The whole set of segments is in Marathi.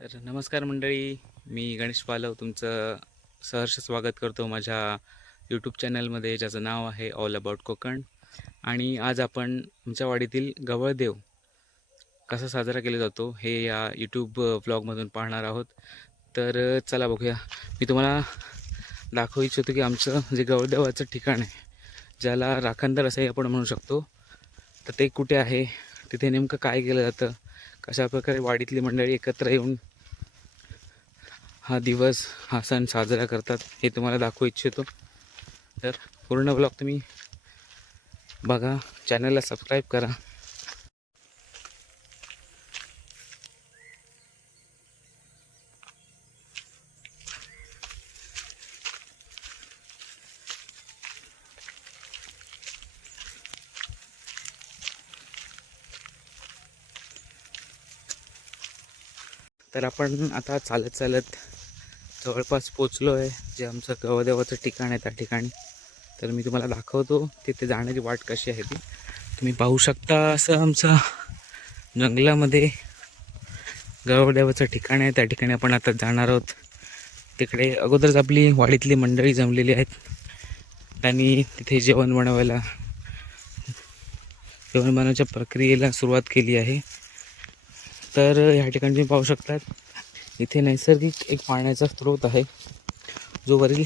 तर नमस्कार मंडळी मी गणेश पालव तुमचं सहर्ष स्वागत करतो माझ्या यूट्यूब चॅनलमध्ये ज्याचं नाव आहे ऑल अबाउट कोकण. आणि आज आपण आमच्या वाडीतील गवळदेव कसा साजरा केला जातो हे या यूट्यूब व्लॉगमधून पाहणार आहोत. तर चला बघूया. मी तुम्हाला दाखवू इच्छितो की आमचं जे गवळदेवाचं ठिकाण आहे ज्याला राखणदार असंही आपण म्हणू शकतो तर ते कुठे आहे तिथे नेमकं काय केलं जातं कशा प्रकारे वाडीतली मंडळी एकत्र येऊन हा दिवस हा सण साजरा करतात हे तुम्हाला दाखवू इच्छितो. तर पूर्ण ब्लॉग तुम्ही बघा चॅनलला सबस्क्राईब करा. तर आपण आता चालत चालत जवळपास पोचलो आहे जे आमचं गवदेवाचं ठिकाण आहे त्या ठिकाणी. तर मी तुम्हाला दाखवतो तिथे जाण्याची वाट कशी आहे ती. तुम्ही पाहू शकता असं आमचं जंगलामध्ये गवदेवाचं ठिकाण आहे. त्या ठिकाणी आपण आता जाणार आहोत. तिकडे अगोदरच आपली वाडीतली मंडळी जमलेली आहेत. त्यांनी तिथे जेवण बनवायला जेवण बनवायच्या प्रक्रियेला सुरुवात केली आहे. तर ह्या ठिकाणी तुम्ही पाहू शकतात इथे नैसर्गिक एक पाण्याचा स्रोत आहे. जो वरील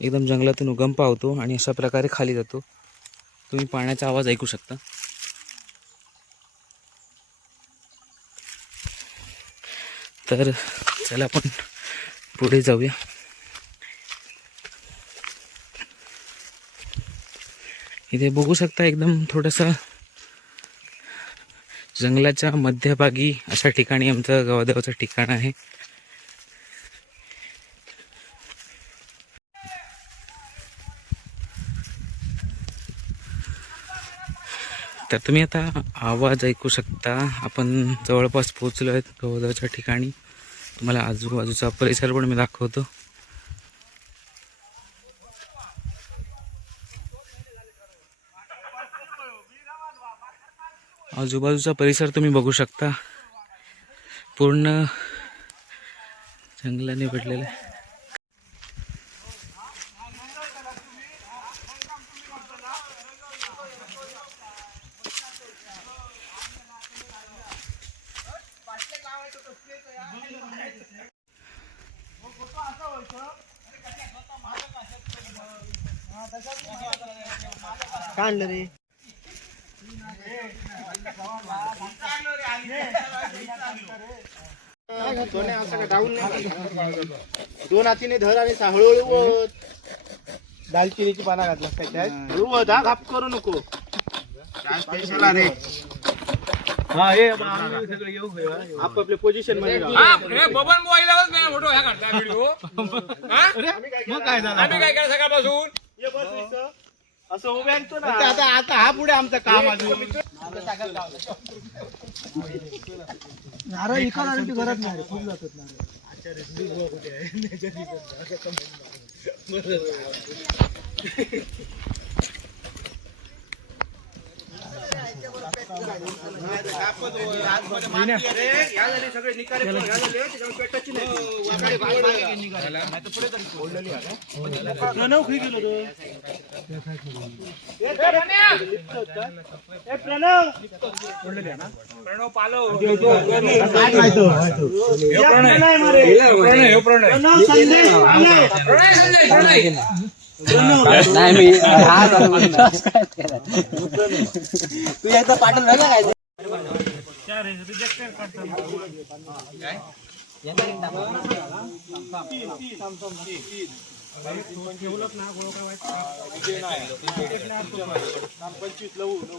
एकदम जंगलातून उगम पावतो आणि अशा प्रकारे खाली जातो. तुम्ही पाण्याचा आवाज ऐकू शकता. तर चला आपण पुढे जाऊया. इथे बघू शकता एकदम थोडंसं जंगलाच्या मध्यभागी अशा ठिकाणी आमचं गवादेवाचं ठिकाण आहे. तर तुम्ही आता आवाज ऐकू शकता. आपण जवळपास पोचलो आहेत गवादेवाच्या ठिकाणी. तुम्हाला आजूबाजूचा परिसर पण मी दाखवतो. आजूबाजूचा परिसर तुम्ही बघू शकता. पूर्ण जंगलाने भेटलेलं आहे. काय आणलं रे? सोन्या असं का डाऊन नाही दोन हातीने धर आणि हळूहळू. दालचिनीची पाना घातला ओत, हा घाप करू नको. स्पेशल आहे आपापल्या पोझिशनमध्ये. हे बबन नाही फोटो ह्या काढता व्हिडिओ मग काय झालं? आम्ही काय केलं सकाळपासून? ये बस इथं. असं उभे आणतो ना आता आता हा पुढे आमचं काम नारळ इकडे आणण्याची गरज नाही खूप जातात प्रणव खाई गेलो तो ए, प्रणव प्रणव पालव काय माहितो प्रणय मारे प्रणय हो प्रणय नाही मी तू एकदा पाठवलं ना काय पंचवीस नऊ नऊ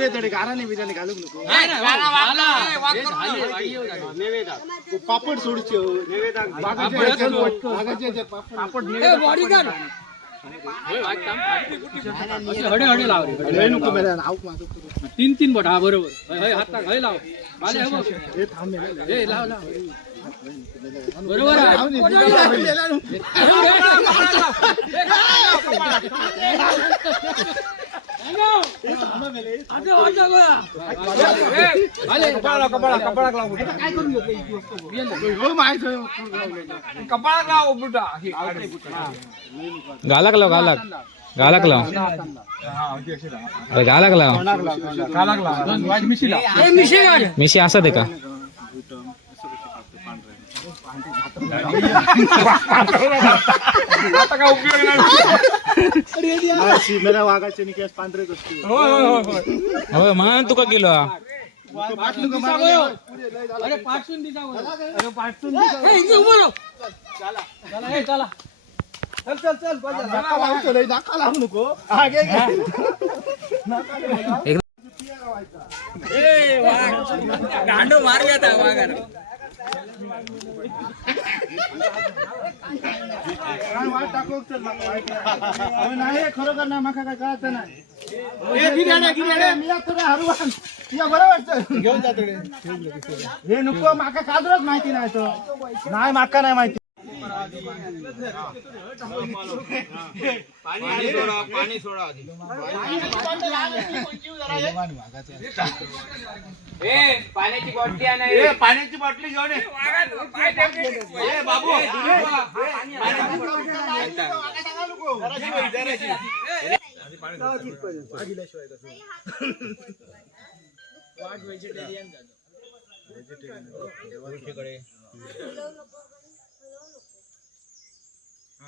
रे तडे गाराने बिराने घालूक नको नैवेद्यात. ते पापड सोडचे हो, नैवेद्यात. बागाच्या ह्याच्यात वाटतं. बागाच्या ह्याच्यात पापड लय नको मेला, नाव माझं करू. तीन तीन बट हा बरोबर हय हात टाक हय लाव माले हे बघ. हे थांब मेला. हे लाव लाव बरोबर आहे. थांब लाव बुटा. काय लाव बुटा लाव गालाक लाव मिशी मिशी असत का आता काय उपयोग नाही शिमेला वाघाचे निकेश पांढरेच असते होय होय होय होय होय म्हणून तुका गेलो अरे दिसा चला हे चला चल चल चल लावू नको गांडो मार घेता वाघाला. काय वाट टाकू चल, अहो, नाही खरोखर ना माका काय कळत नाही मी आता काय हरवान. या बरं वाटतं घेऊन जातो हे नको माका कादरच माहिती नाही तो नाही माका नाही माहिती पाणी सोडा पाणी सोडा पाण्याची बॉटली आणाय पाण्याची बाटली घेऊन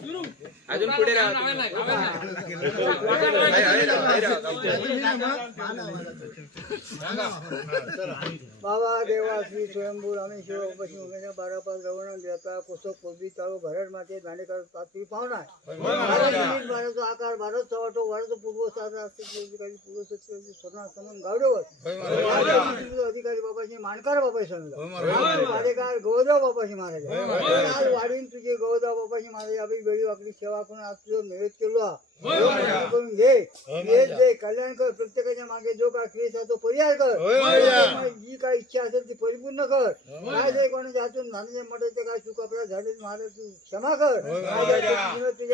अजून पुढे राहा बाबा देवा श्री स्वयंभू रामेश्वर उपशी उमेशा बारा पाच रवण देवता पुस्तक पोबी चालू भरड माते दांडेकर तात्वी पाहुणा भारत निमित्त भारत आकार भारत चवाटो भारत पूर्व साधा असते अधिकारी पूर्व सत्य स्वतः समन गावडेवर मानकार बाबाशी सांगितलं अधिकार गोदाव बाबाशी महाराज आज वाढीन तुझे गोदाव बाबाशी महाराज. आपली वेळी वाकडी सेवा करून आज तुझं नैवेद केलो हा. करून घे. ये दे कल्याण कर. प्रत्येकाच्या मागे जो काय क्लेश आहे तो परिहार कर. जी काय इच्छा असेल ती परिपूर्ण कर. काय जे कोणाच्या हातून नाण्याच्या मठाचे काय चूक आपल्या झाले महाराज तू क्षमा कर. तुझ्या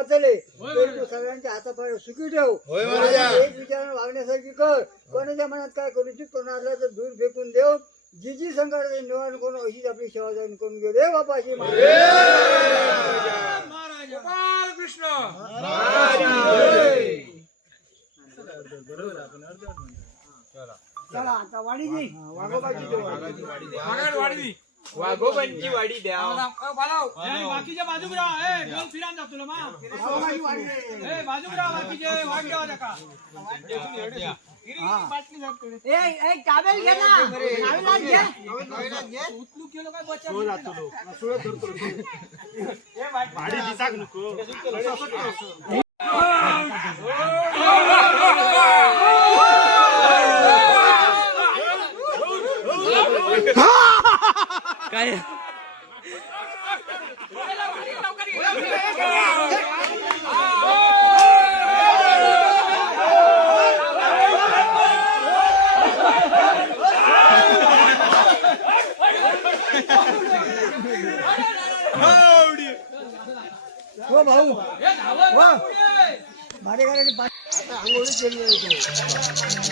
वावरतले तरी तू सगळ्यांच्या हातापाय सुखी ठेव. एक विचार वागण्यासारखी कर. कोणाच्या मनात काय करू इच्छित कोणाला तर दूर फेकून देव. जी जी संकट निवारण करून अशीच आपली सेवा जाऊन करून घेऊ. रे बापाशी गोपाल कृष्ण चला आता वाढीची वाघोबाची वाढली वाघोबांची वाडी द्या हे, बाकीच्या बाजूक राहा ए दोन फिरान जा तुला मा ए बाजूक राहा बाकीचे वाट द्यावा नका उचलू केलं काय बचा भाडी काय हो भाऊ हे धावत जा पुढे. भाडे करायचे पाच आता आंघोळी केली आहे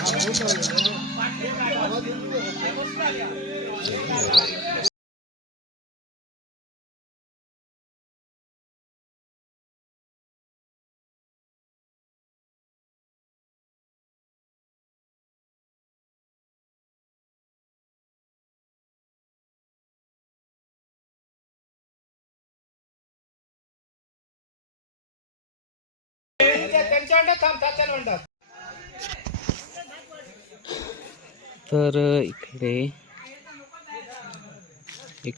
तर इकडे एक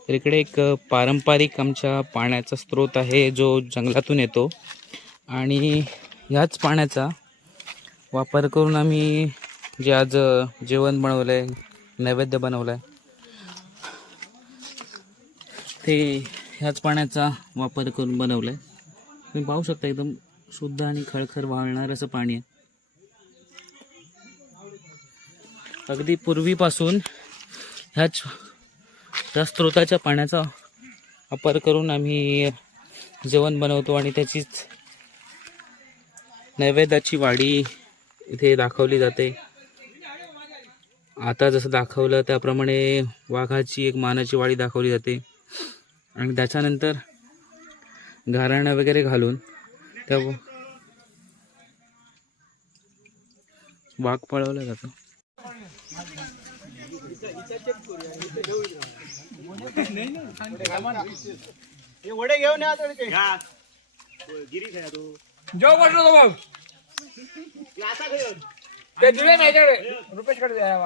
तर इकडे एक पारंपरिक आमच्या पाण्याचा स्रोत आहे जो जंगलातून येतो. आणि ह्याच पाण्याचा वापर करून आम्ही जे आज जेवण बनवलं आहे नैवेद्य बनवलं आहे ते ह्याच पाण्याचा वापर करून बनवलं आहे तुम्ही पाहू शकता एकदम शुद्ध आणि खळखळ वाहणार असं पाणी आहे. अगदी पूर्वीपासून ह्याच त्या स्रोताच्या पाण्याचा वापर करून आम्ही जेवण बनवतो आणि त्याचीच नैवेद्याची वाडी इथे दाखवली जाते. आता जसं दाखवलं त्याप्रमाणे वाघाची एक मानाची वाडी दाखवली जाते. आणि त्याच्यानंतर घाराणं वगैरे घालून त्या वाघ पळवला जातो. हे वडे घेऊन या आता ते. जो बसलो तो नाही त्याकडे रुपेशकडे द्या